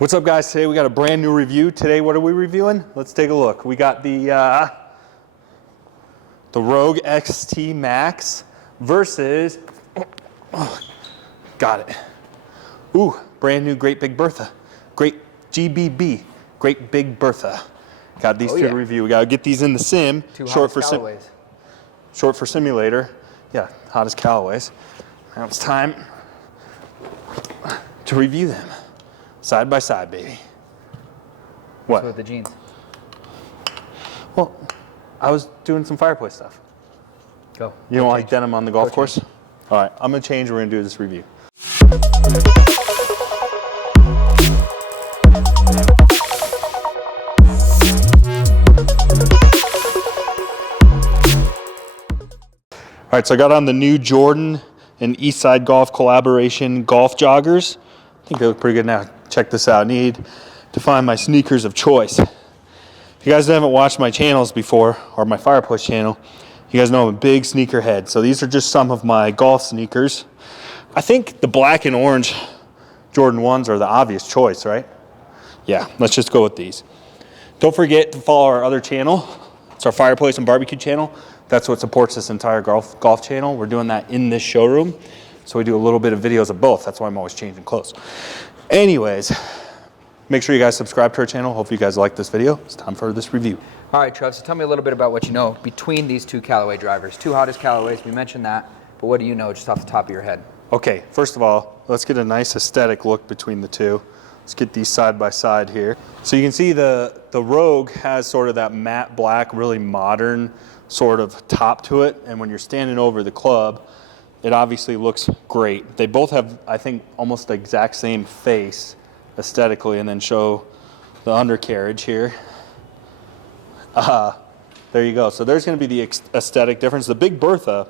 What's up, guys? Today we got a brand new review. Today, what are we reviewing? Let's take a look. We got the Rogue XT Max versus, got it. Ooh, brand new Great Big Bertha. Great GBB, Great Big Bertha. Got these two to review. We gotta get these in the sim. Short for simulator. Yeah, hottest Callaways. Now it's time to review them. Side by side, baby. What? With the jeans. Well, I was doing some fireplace stuff. Go. You don't like denim on the golf course? All right, I'm gonna change. We're gonna do this review. All right, so I got on the new Jordan and Eastside Golf collaboration golf joggers. I think they look pretty good now. Check this out. I need to find my sneakers of choice. If you guys haven't watched my channels before, or my fireplace channel, you guys know I'm a big sneaker head. So these are just some of my golf sneakers. I think the black and orange Jordan 1s are the obvious choice, right? Yeah, let's just go with these. Don't forget to follow our other channel. It's our fireplace and barbecue channel. That's what supports this entire golf channel. We're doing that in this showroom. So we do a little bit of videos of both. That's why I'm always changing clothes. Anyways, make sure you guys subscribe to our channel. Hope you guys like this video. It's time for this review. All right, Trev, so tell me a little bit about what you know between these two Callaway drivers. Two hottest Callaways, we mentioned that, but what do you know just off the top of your head? Okay, first of all, let's get a nice aesthetic look between the two. Let's get these side by side here. So you can see the Rogue has sort of that matte black, really modern sort of top to it, and when you're standing over the club, it obviously looks great. They both have, I think, almost the exact same face aesthetically, and then show the undercarriage here. There you go. So there's going to be the aesthetic difference. The Big Bertha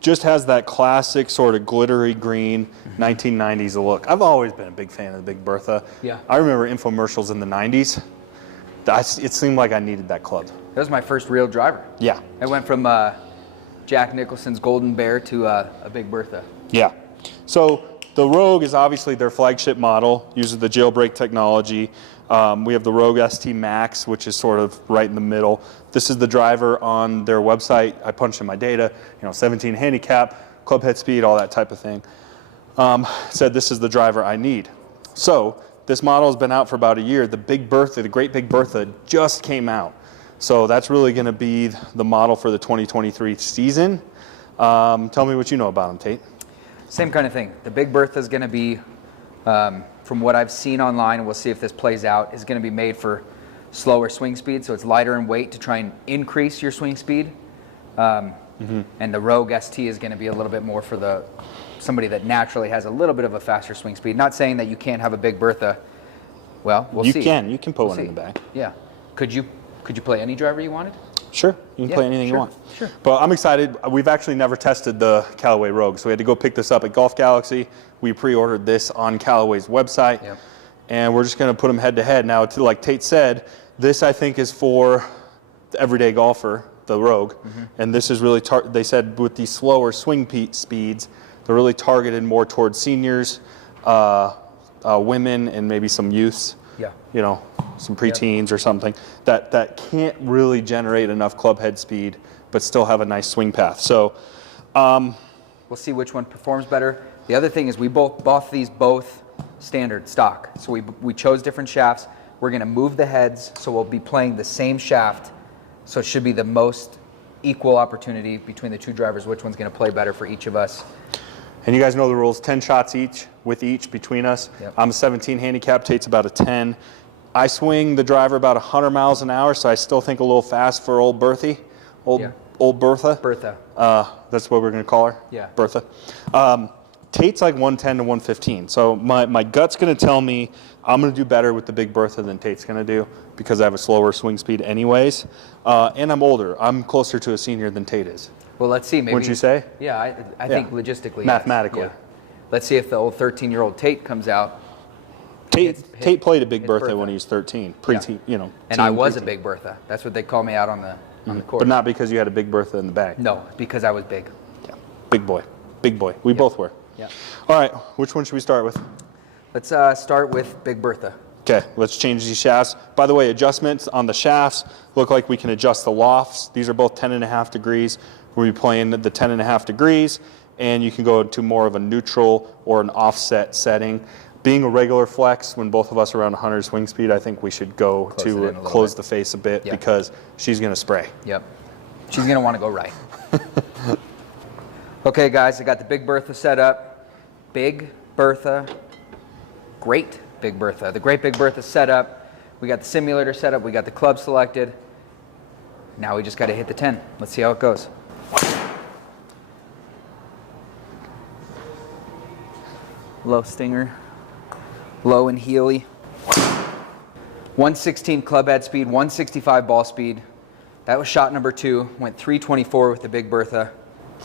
just has that classic sort of glittery green 1990s look. I've always been a big fan of the Big Bertha. Yeah. I remember infomercials in the 90s. It seemed like I needed that club. That was my first real driver. Yeah. I went from Jack Nicholson's Golden Bear to a Big Bertha. Yeah. So the Rogue is obviously their flagship model, uses the jailbreak technology. We have the Rogue ST Max, which is sort of right in the middle. This is the driver on their website. I punched in my data, 17 handicap, club head speed, all that type of thing. Said this is the driver I need. So this model has been out for about a year. The Big Bertha, the Great Big Bertha, just came out. So that's really going to be the model for the 2023 season. Tell me what you know about them, Tate. Same kind of thing. The Big Bertha is going to be, from what I've seen online, and we'll see if this plays out, is going to be made for slower swing speed. So it's lighter in weight to try and increase your swing speed. And the Rogue ST is going to be a little bit more for somebody that naturally has a little bit of a faster swing speed. Not saying that you can't have a Big Bertha. Well, we'll see. You can put one in the back. Yeah. Could you play any driver you wanted? Sure, you can play anything you want. Sure. But I'm excited. We've actually never tested the Callaway Rogue, so we had to go pick this up at Golf Galaxy. We pre-ordered this on Callaway's website, and we're just going to put them head to head. Now, like Tate said, this I think is for the everyday golfer, the Rogue, and this is really, they said with these slower swing speeds, they're really targeted more towards seniors, women, and maybe some youths. Yeah. Some preteens or something that can't really generate enough club head speed, but still have a nice swing path. So we'll see which one performs better. The other thing is we bought these both standard stock. So we chose different shafts. We're going to move the heads, so we'll be playing the same shaft. So it should be the most equal opportunity between the two drivers, which one's going to play better for each of us. And you guys know the rules, 10 shots each between us. I'm a 17 handicap, Tate's about a 10. I swing the driver about 100 miles an hour, so I still think a little fast for old Berthy. Old Bertha. Bertha. That's what we're going to call her? Yeah. Bertha. Tate's like 110 to 115. So my gut's going to tell me I'm going to do better with the Big Bertha than Tate's going to do because I have a slower swing speed anyways. And I'm older. I'm closer to a senior than Tate is. Well, let's see. Maybe. Wouldn't you say? Yeah, I think logistically. Mathematically. Yes. Yeah. Let's see if the old 13-year-old Tate comes out. Tate played a Big Bertha when he was 13, preteen, And I was a Big Bertha. That's what they call me out on the course. But not because you had a Big Bertha in the bag. No, because I was big. Yeah, big boy. We both were. Yeah. All right, which one should we start with? Let's start with Big Bertha. Okay, let's change these shafts. By the way, adjustments on the shafts look like we can adjust the lofts. These are both 10.5 degrees. We'll be playing the 10.5 degrees, and you can go to more of a neutral or an offset setting. Being a regular flex, when both of us are around 100 swing speed, I think we should go to close the face a bit because she's going to spray. Yep. She's going to want to go right. Okay, guys, I got the Big Bertha set up. Big Bertha, great Big Bertha. The Great Big Bertha set up. We got the simulator set up. We got the club selected. Now we just got to hit the 10. Let's see how it goes. Low stinger. Low and heely. 116 club head speed, 165 ball speed. That was shot number 2. Went 324 with the Big Bertha.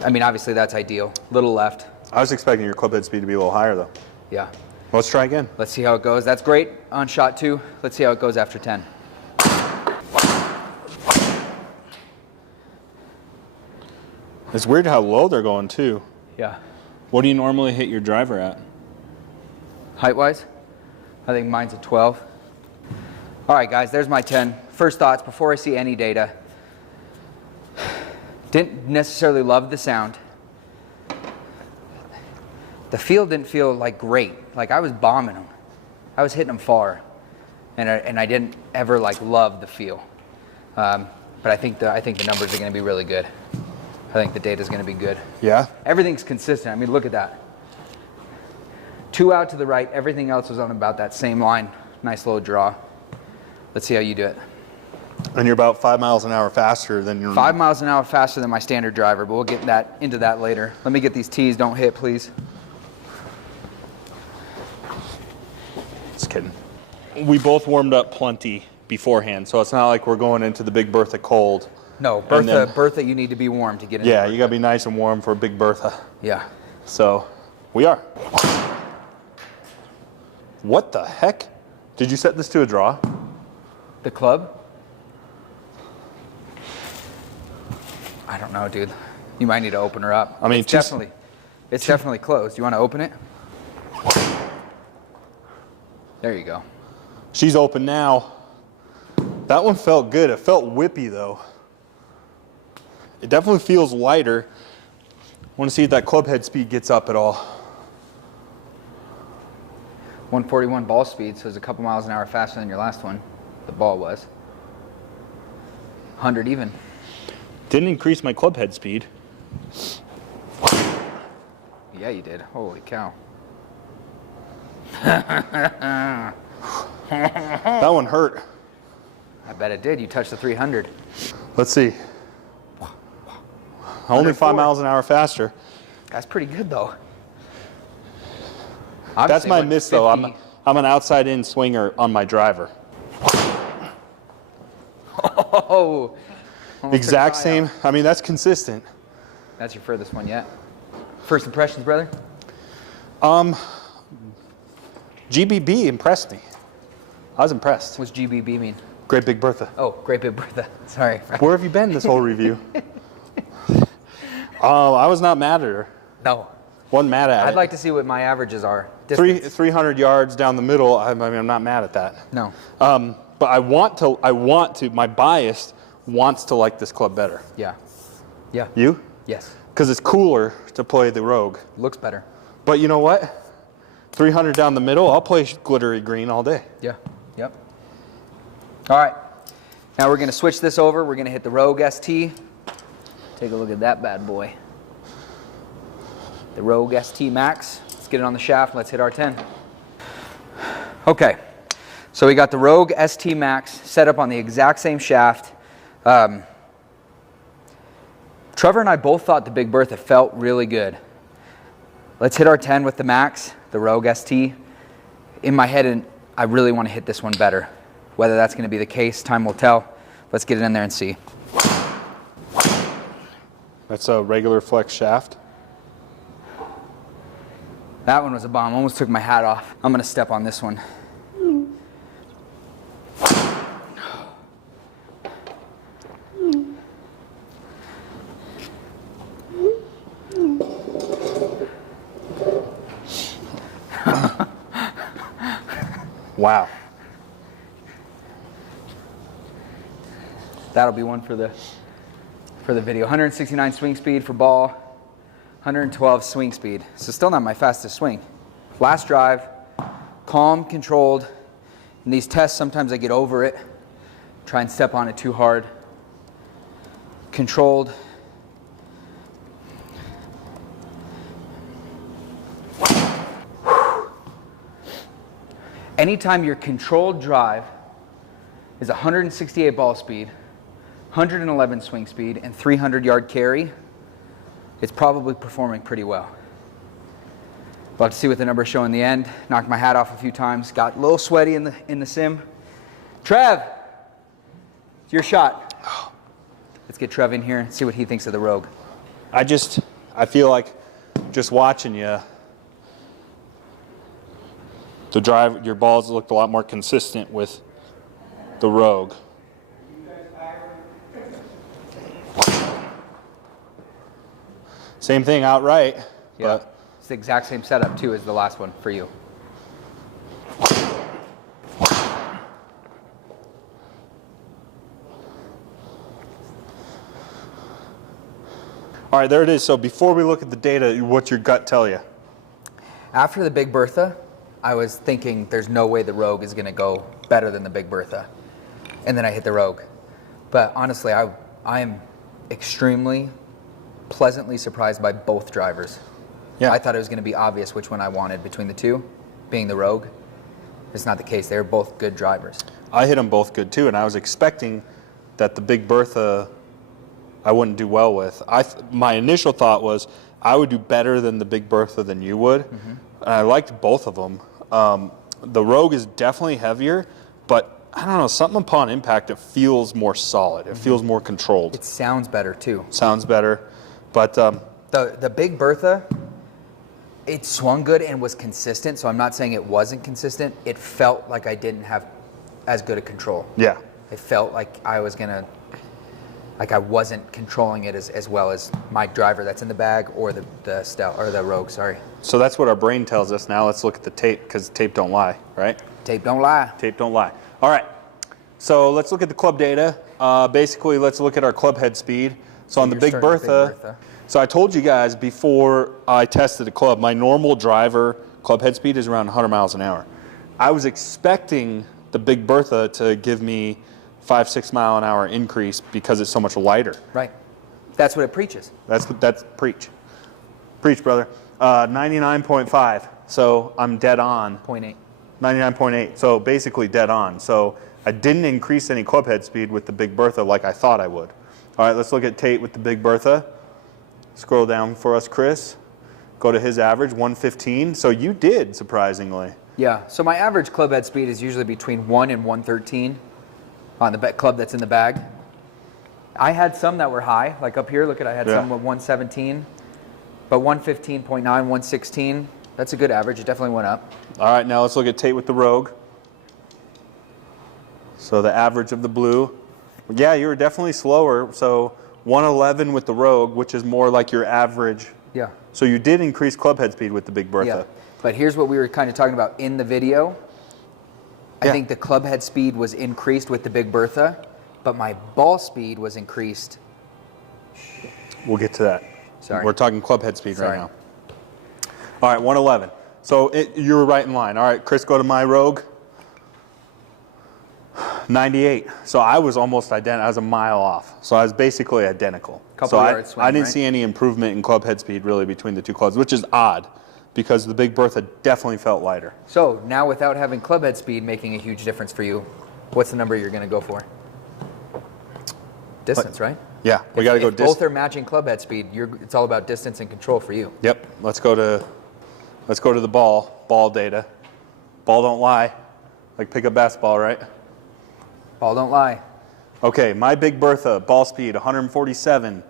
I mean, obviously that's ideal. Little left. I was expecting your club head speed to be a little higher, though. Yeah. Let's try again. Let's see how it goes. That's great on shot 2. Let's see how it goes after 10. It's weird how low they're going, too. Yeah. What do you normally hit your driver at? Height-wise, I think mine's a 12. All right, guys, there's my 10. First thoughts before I see any data. Didn't necessarily love the sound. The feel didn't feel like great. Like I was bombing them. I was hitting them far, and I didn't ever like love the feel. But I think the numbers are going to be really good. I think the data's going to be good. Yeah. Everything's consistent. I mean, look at that. 2 out to the right. Everything else was on about that same line. Nice little draw. Let's see how you do it. And you're about 5 miles an hour faster than your... 5 miles an hour faster than my standard driver, but we'll get into that later. Let me get these tees. Don't hit, please. Just kidding. We both warmed up plenty beforehand, so it's not like we're going into the Big Bertha cold. No, Bertha, you need to be warm to get in. Yeah, you got to be nice and warm for a Big Bertha. Yeah. So, we are. What the heck? Did you set this to a draw? The club? I don't know, dude. You might need to open her up. I mean, it's definitely closed. You want to open it? There you go. She's open now. That one felt good. It felt whippy, though. It definitely feels lighter. I want to see if that club head speed gets up at all. 141 ball speed, so it's a couple miles an hour faster than your last one. The ball was. 100 even. Didn't increase my club head speed. Yeah, you did. Holy cow. That one hurt. I bet it did. You touched the 300. Let's see. Only 5 miles an hour faster. That's pretty good, though. That's my miss, though. I'm an outside-in swinger on my driver. Oh! Exact same. I mean, that's consistent. That's your furthest one yet. First impressions, brother? GBB impressed me. I was impressed. What's GBB mean? Great Big Bertha. Oh, Great Big Bertha. Sorry. Where have you been this whole review? I was not mad at her. No. Wasn't mad at it. I'd like to see what my averages are. 300 yards down the middle. I mean, I'm not mad at that. No. But I want to. My bias wants to like this club better. Yeah. Yeah. You? Yes. Because it's cooler to play the Rogue. Looks better. But you know what? 300 down the middle. I'll play glittery green all day. Yeah. Yep. All right. Now we're going to switch this over. We're going to hit the Rogue ST. Take a look at that bad boy. The Rogue ST Max. Let's get it on the shaft. Let's hit our 10. Okay. So we got the Rogue ST Max set up on the exact same shaft. Trevor and I both thought the Big Bertha felt really good. Let's hit our 10 with the Max, the Rogue ST. In my head, and I really want to hit this one better. Whether that's going to be the case, time will tell. Let's get it in there and see. That's a regular flex shaft. That one was a bomb. Almost took my hat off. I'm going to step on this one. Wow. That'll be one for the video. 169 swing speed for ball, 112 swing speed. So still not my fastest swing. Last drive, calm, controlled. In these tests, sometimes I get over it, try and step on it too hard. Controlled. Anytime your controlled drive is 168 ball speed, 111 swing speed, and 300 yard carry, it's probably performing pretty well. We'll have to see what the numbers show in the end. Knocked my hat off a few times. Got a little sweaty in the sim. Trev, it's your shot. Let's get Trev in here and see what he thinks of the Rogue. I feel like just watching you, your balls looked a lot more consistent with the Rogue. Same thing outright. Yeah. It's the exact same setup too as the last one for you. All right, there it is. So before we look at the data, what's your gut tell you? After the Big Bertha, I was thinking there's no way the Rogue is going to go better than the Big Bertha. And then I hit the Rogue. But honestly, I am extremely pleasantly surprised by both drivers. Yeah. I thought it was going to be obvious which one I wanted between the two, being the Rogue. It's not the case. They're both good drivers. I hit them both good too, and I was expecting that the Big Bertha I wouldn't do well with. My initial thought was I would do better than the Big Bertha than you would. Mm-hmm. And I liked both of them. The Rogue is definitely heavier, but I don't know, something upon impact, it feels more solid. It feels more controlled. It sounds better too. Sounds better. But the Big Bertha, it swung good and was consistent, so I'm not saying it wasn't consistent. It felt like I didn't have as good a control. Yeah. It felt like I wasn't controlling it as well as my driver that's in the bag or the Rogue, sorry. So that's what our brain tells us. Now let's look at the tape, because tape don't lie, right? Tape don't lie. Tape don't lie. All right. So let's look at the club data. Basically, let's look at our club head speed. So on the Big Bertha, so I told you guys before I tested the club, my normal driver club head speed is around 100 miles an hour. I was expecting the Big Bertha to give me 5-6 mile an hour increase because it's so much lighter. Right. That's what it preaches. That's preach. Preach, brother. 99.5. So I'm dead on. 0.8. 99.8. So basically dead on. So I didn't increase any club head speed with the Big Bertha like I thought I would. All right, let's look at Tate with the Big Bertha. Scroll down for us, Chris. Go to his average, 115. So you did, surprisingly. Yeah. So my average club head speed is usually between 1 and 113 on the club that's in the bag. I had some that were high, like up here. Look at, I had some with 117, but 115.9, 116. That's a good average. It definitely went up. All right, now let's look at Tate with the Rogue. So the average of the blue. Yeah, you were definitely slower. So 111 with the Rogue, which is more like your average. Yeah. So you did increase club head speed with the Big Bertha. Yeah. But here's what we were kind of talking about in the video. I think the club head speed was increased with the Big Bertha, but my ball speed was increased. We'll get to that. Sorry. We're talking club head speed right now. All right, 111. So you were right in line. All right, Chris, go to my Rogue. 98. So I was almost identical. I was a mile off. So I was basically identical. Couple yards swing, I didn't see any improvement in club head speed really between the two clubs, which is odd because the Big Bertha definitely felt lighter. So now without having club head speed making a huge difference for you, what's the number you're going to go for? Distance, right? Yeah, we got to go distance. Both are matching club head speed. It's all about distance and control for you. Yep. Let's go to the ball data. Ball don't lie. Like pick up basketball, right? Ball don't lie. Okay, my Big Bertha, ball speed 147.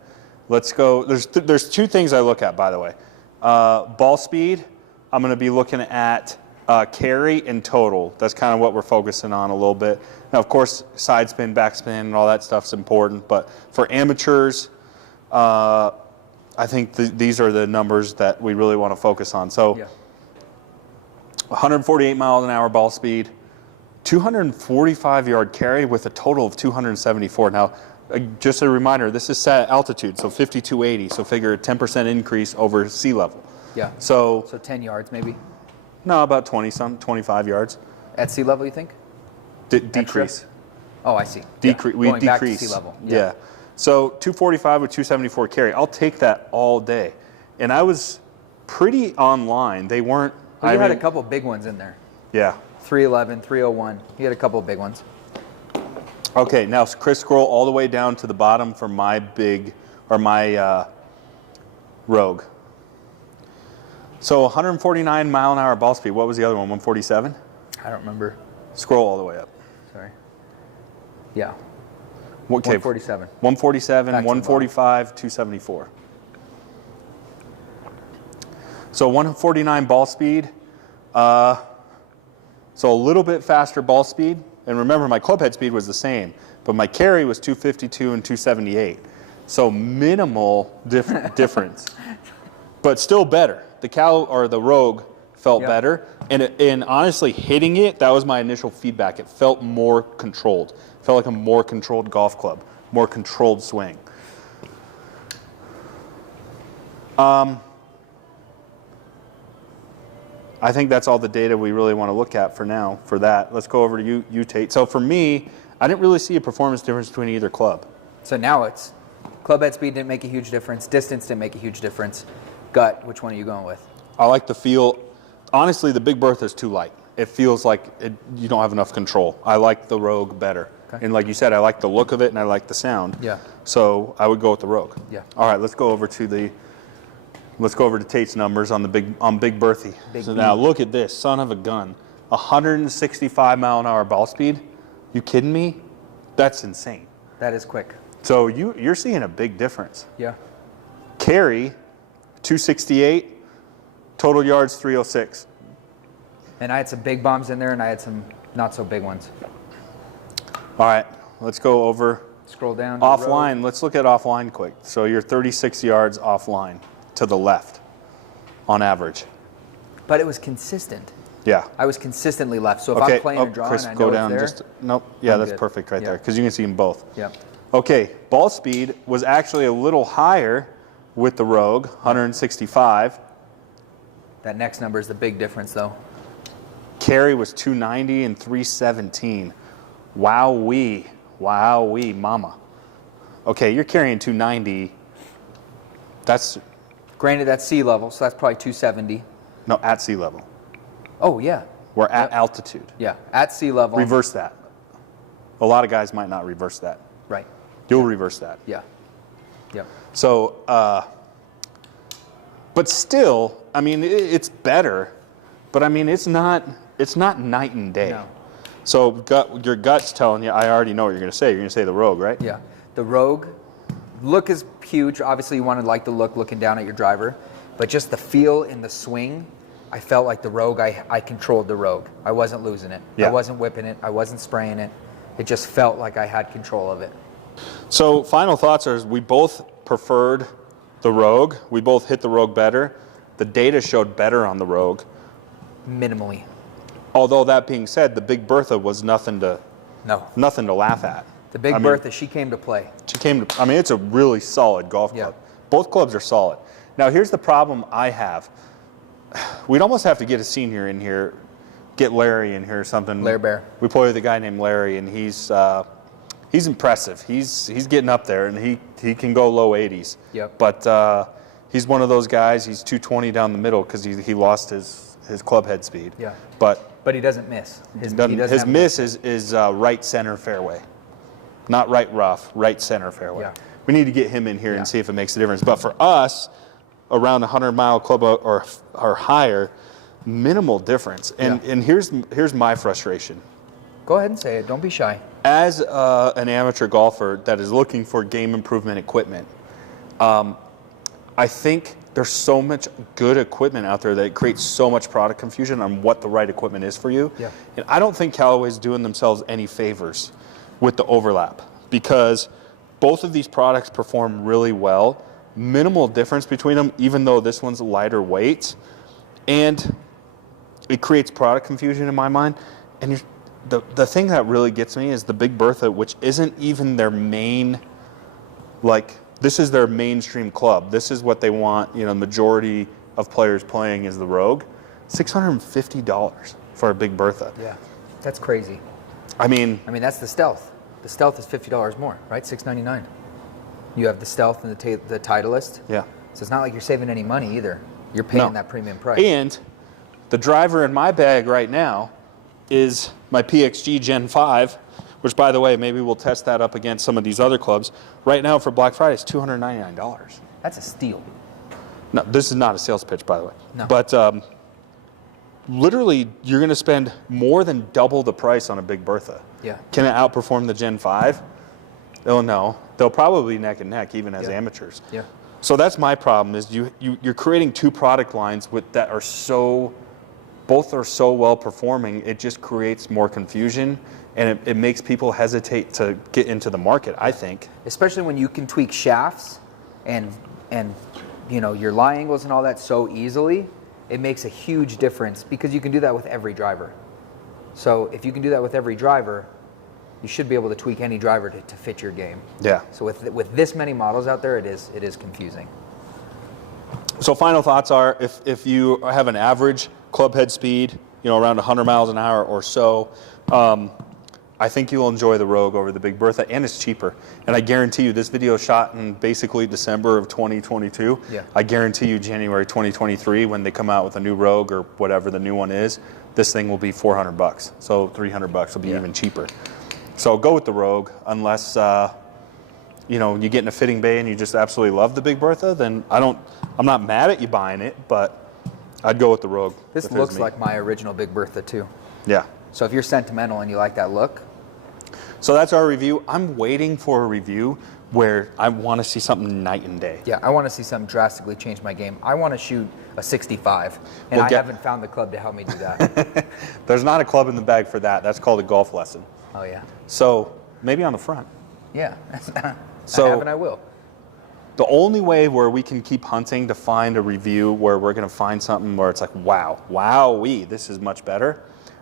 Let's go. There's two things I look at, by the way. Ball speed, I'm going to be looking at carry and total. That's kind of what we're focusing on a little bit. Now, of course, side spin, backspin, and all that stuff's important. But for amateurs, I think these are the numbers that we really want to focus on. So 148 miles an hour ball speed, 245 yard carry with a total of 274. Now, Just a reminder, this is set at altitude, so 5280, so figure a 10% increase over sea level. Yeah. So 10 yards maybe? no, about 25 yards. At sea level, you think? Decrease. Oh, I see. We Going back to decrease. sea level. Yeah. So 245 with 274 carry. I'll take that all day. And I was pretty online. They weren't. Well, you had a couple big ones in there. Yeah. 311, 301. You had a couple big ones. Okay, now Chris, scroll all the way down to the bottom for my Rogue. So 149 mile an hour ball speed. What was the other one? 147? I don't remember. Scroll all the way up. Sorry. Yeah. Okay. 147. 147, 145, 274. So 149 ball speed. So a little bit faster ball speed. And remember, my club head speed was the same, but my carry was 252 and 278. So minimal difference, but still better. The Rogue felt better, and honestly, hitting it, that was my initial feedback. It felt more controlled. It felt like a more controlled golf club, more controlled swing. I think that's all the data we really want to look at for now for that. Let's go over to you, Tate. So for me, I didn't really see a performance difference between either club. So now it's club head speed didn't make a huge difference. Distance didn't make a huge difference. Gut, which one are you going with? I like the feel. Honestly, the Big Bertha is too light. It feels like you don't have enough control. I like the Rogue better. Okay. And like you said, I like the look of it and I like the sound. Yeah. So I would go with the Rogue. Yeah. All right, let's go over to Tate's numbers on Big Berthy. So now look at this, son of a gun. 165 mile an hour ball speed. You kidding me? That's insane. That is quick. So you're seeing a big difference. Yeah. Carry, 268. Total yards, 306. And I had some big bombs in there, and I had some not so big ones. All right, let's go over. Scroll down. Offline, let's look at offline quick. So you're 36 yards offline to the left on average. But it was consistent. Yeah. I was consistently left. So if I'm playing a draw Chris, and I go know down it's there, nope. Yeah, that's good. perfect right there because you can see them both. Yeah. Okay, ball speed was actually a little higher with the Rogue, 165. That next number is the big difference, though. Carry was 290 and 317. Wowee, mama. Okay, you're carrying 290. That's granted that's sea level, so that's probably 270. No, at sea level. Oh yeah. We're at altitude. Yeah, at sea level. Reverse that. A lot of guys might not reverse that. Right. You'll reverse that. Yeah. Yeah. So, but still, I mean, it's better, but I mean, it's not night and day. No. So your gut's telling you, I already know what you're going to say. You're going to say the Rogue, right? Yeah. The Rogue, look is huge. Obviously, you want to like the look looking down at your driver, but just the feel in the swing, I felt like the Rogue, I controlled the Rogue. I wasn't losing it. Yeah. I wasn't whipping it. I wasn't spraying it. It just felt like I had control of it. So final thoughts are we both preferred the Rogue. We both hit the Rogue better. The data showed better on the Rogue. Minimally. Although that being said, the Big Bertha was nothing to laugh at. The Big Bertha, she came to play. It's a really solid golf club. Both clubs are solid. Now here's the problem I have. We'd almost have to get a senior in here, get Larry in here or something. Larry Bear. We play with a guy named Larry, and he's impressive. He's getting up there, and he can go low 80s. Yep. But he's one of those guys. He's 220 down the middle because he lost his club head speed. Yeah. But he doesn't miss. His miss is right center fairway, not right rough, right center fairway. Yeah. We need to get him in here and see if it makes a difference. But for us, around 100-mile club or higher, minimal difference. And here's my frustration. Go ahead and say it. Don't be shy. As an amateur golfer that is looking for game improvement equipment, I think there's so much good equipment out there that it creates so much product confusion on what the right equipment is for you. Yeah. And I don't think Callaway's doing themselves any favors with the overlap because both of these products perform really well. Minimal difference between them, even though this one's lighter weight. And it creates product confusion in my mind. And the thing that really gets me is the Big Bertha, which isn't even their main like this is their mainstream club. This is what they want, you know, the majority of players playing is the Rogue. $650 for a Big Bertha. Yeah, that's crazy. I mean, that's the Stealth. The Stealth is $50 more, right? $699. You have the Stealth and the Titleist. yeah. So it's not like you're saving any money either. You're paying that premium price. And the driver in my bag right now is my PXG Gen 5, which, by the way, maybe we'll test that up against some of these other clubs. Right now for Black Friday, it's $299. That's a steal. No, this is not a sales pitch, by the way. No. But literally, you're going to spend more than double the price on a Big Bertha. Yeah. Can it outperform the Gen 5? Oh, no. They'll probably be neck and neck, even as amateurs. Yeah. So that's my problem, is you're creating two product lines that are both are so well performing, it just creates more confusion, and it makes people hesitate to get into the market, I think. Especially when you can tweak shafts and you know, your lie angles and all that so easily, it makes a huge difference because you can do that with every driver. So if you can do that with every driver, you should be able to tweak any driver to fit your game. Yeah. So with this many models out there, it is confusing. So final thoughts are, if you have an average club head speed, you know, around 100 miles an hour or so, I think you'll enjoy the Rogue over the Big Bertha, and it's cheaper. And I guarantee you, this video shot in basically December of 2022. Yeah. I guarantee you January 2023, when they come out with a new Rogue or whatever the new one is, this thing will be $400. So $300 will be even cheaper. So go with the Rogue, unless you know, you get in a fitting bay and you just absolutely love the Big Bertha. Then I'm not mad at you buying it, but I'd go with the Rogue. This looks like my original Big Bertha too. Yeah. So if you're sentimental and you like that look. So that's our review. I'm waiting for a review where I want to see something night and day. Yeah, I want to see something drastically change my game. I want to shoot a 65, and I haven't found the club to help me do that. There's not a club in the bag for that. That's called a golf lesson. Oh yeah. So maybe on the front. Yeah. So I have and I will. The only way where we can keep hunting to find a review where we're going to find something where it's like, wowee, this is much better.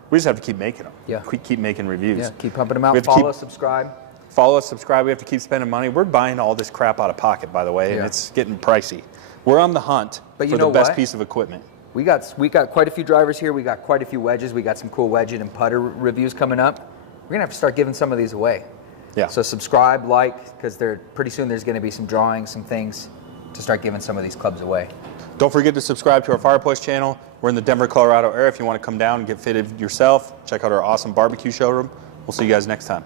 We just have to keep making them. Yeah. Keep making reviews. Yeah, keep pumping them out. Follow, subscribe. Follow us, subscribe. We have to keep spending money. We're buying all this crap out of pocket, by the way, and it's getting pricey. We're on the hunt for the best piece of equipment. We got quite a few drivers here. We got quite a few wedges. We got some cool wedge and putter reviews coming up. We're gonna have to start giving some of these away. Yeah. So subscribe, like, because pretty soon there's gonna be some drawings, some things to start giving some of these clubs away. Don't forget to subscribe to our Fireplace channel. We're in the Denver, Colorado area. If you want to come down and get fitted yourself, check out our awesome barbecue showroom. We'll see you guys next time.